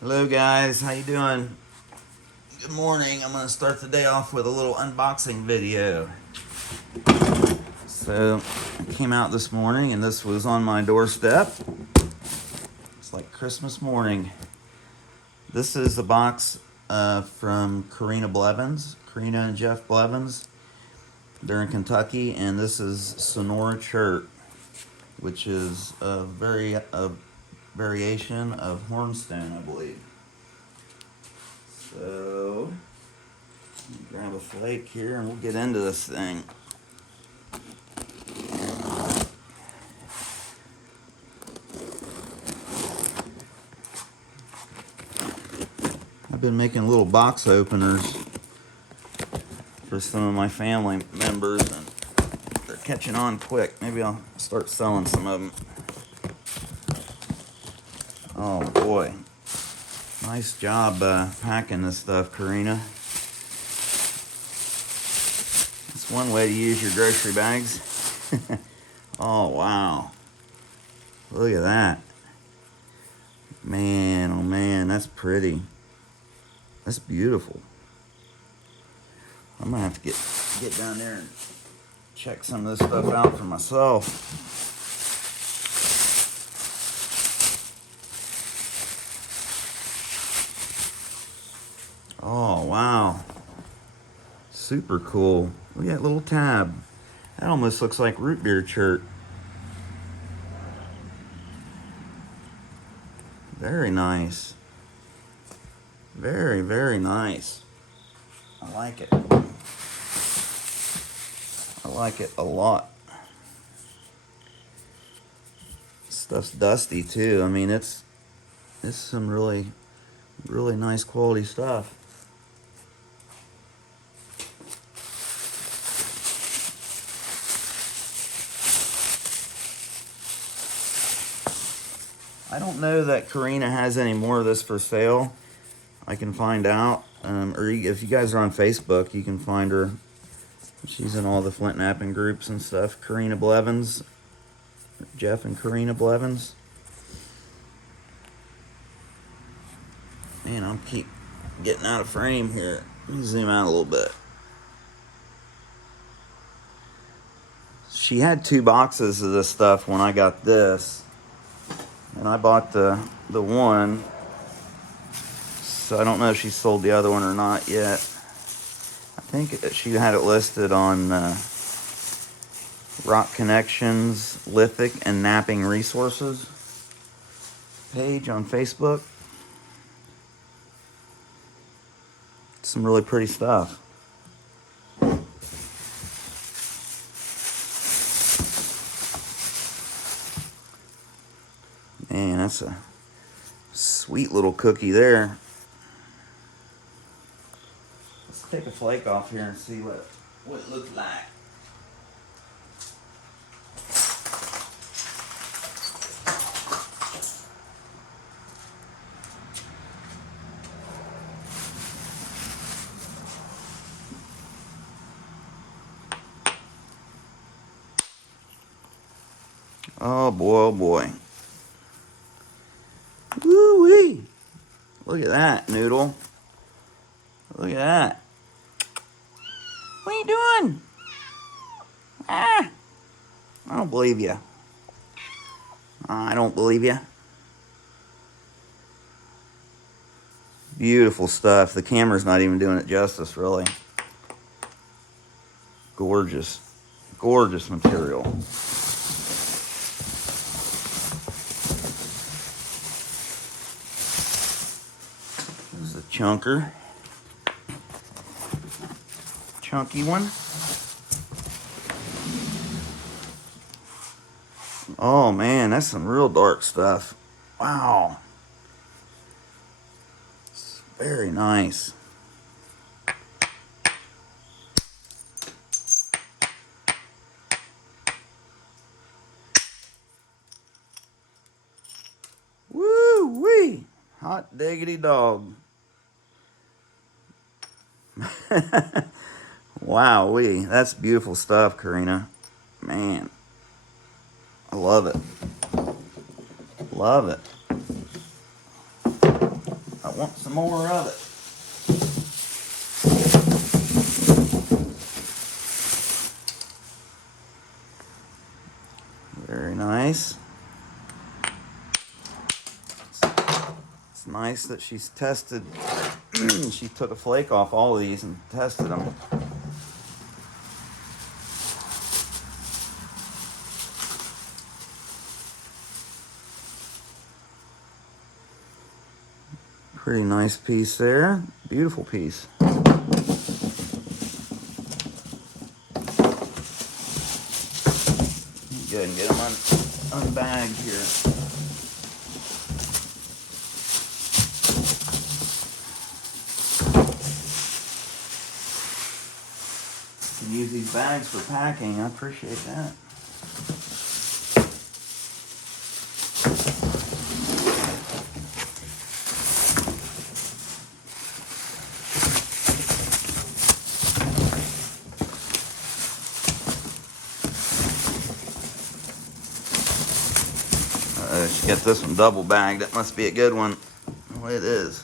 Hello guys, how you doing? Good morning. I'm going to start the day off with a little unboxing video. So, I came out this morning and this was on my doorstep. It's like Christmas morning. This is a box from Corinna Blevins, Corinna and Jeff Blevins. They're in Kentucky, and this is Sonora Chert, which is a variation of hornstone, I believe. So, grab a flake here and we'll get into this thing. I've been making little box openers for some of my family members and they're catching on quick. Maybe I'll start selling some of them. Oh boy. Nice job packing this stuff, Corinna. That's one way to use your grocery bags. Oh wow. Look at that. Man, oh man, that's pretty. That's beautiful. I'm gonna have to get down there and check some of this stuff out for myself. Oh wow. Super cool. Look at that little tab. That almost looks like root beer chert. Very nice. Very, very nice. I like it. I like it a lot. Stuff's dusty too. I mean, it's some really nice quality stuff. I don't know that Corinna has any more of this for sale. I can find out. Or if you guys are on Facebook, you can find her. She's in all the Flint napping groups and stuff. Corinna Blevins. Jeff and Corinna Blevins. Man, I'll keep getting out of frame here. Let me zoom out a little bit. She had 2 boxes of this stuff when I got this. And I bought the one. So I don't know if she sold the other one or not yet. I think she had it listed on Rock Connections, Lithic, and Napping Resources page on Facebook. Some really pretty stuff. Man, that's a sweet little cookie there. Let's take a flake off here and see what it looks like. Oh boy, oh boy. Woo-wee. Look at that, Noodle. Look at that. What are you doing? Ah! I don't believe you. I don't believe you. Beautiful stuff. The camera's not even doing it justice, really. Gorgeous. Gorgeous material. This is a chunker. Chunky one. Oh man, that's some real dark stuff. Wow. It's very nice. Woo-wee. Hot diggity dog. Wow-wee. That's beautiful stuff, Corinna. Man. I love it. Love it. I want some more of it. Very nice. It's nice that she's tested. She took a flake off all of these and tested them. Pretty nice piece there. Beautiful piece. Go ahead and get them unbagged here. You can use these bags for packing. I appreciate that. She got this one double bagged. That must be a good one. Well, it is.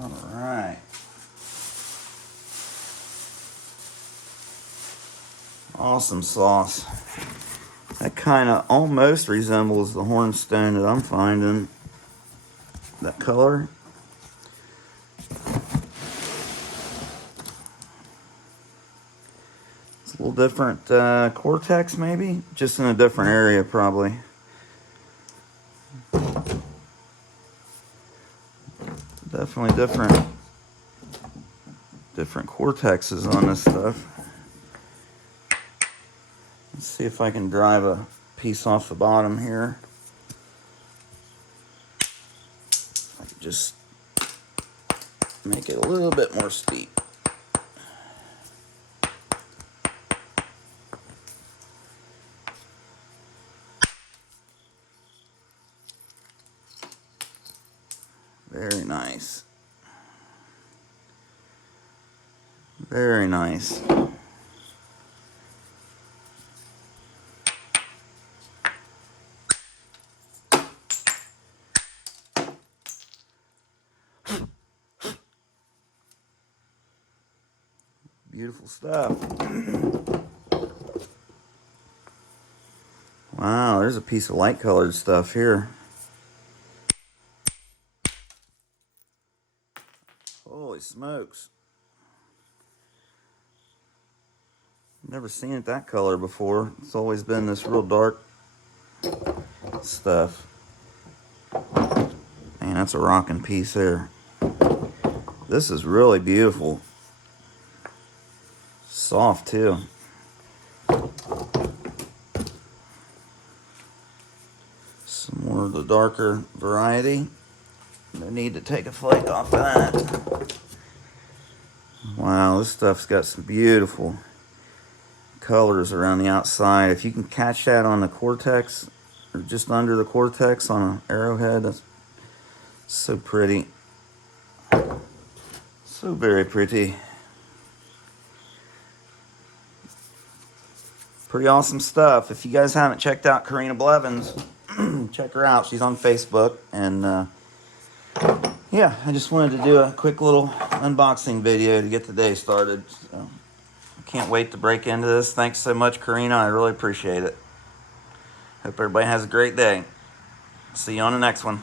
All right. Awesome sauce. That kind of almost resembles the hornstone that I'm finding. That color. It's a little different cortex, maybe? Just in a different area, probably. Definitely different cortexes on this stuff. Let's see if I can drive a piece off the bottom here. I can just make it a little bit more steep. Very nice. Very nice. Beautiful stuff. Wow, there's a piece of light colored stuff here. Holy smokes. Never seen it that color before. It's always been this real dark stuff. Man, that's a rocking piece there. This is really beautiful. Soft too. Some more of the darker variety. No need to take a flake off of that. Wow, this stuff's got some beautiful colors around the outside. If you can catch that on the cortex, or just under the cortex on an arrowhead, that's so pretty. So very pretty. Pretty awesome stuff. If you guys haven't checked out Corinna Blevins, check her out. She's on Facebook. And yeah, I just wanted to do a quick little unboxing video to get the day started. So, I can't wait to break into this. Thanks so much, Corinna. I really appreciate it. Hope everybody has a great day. See you on the next one.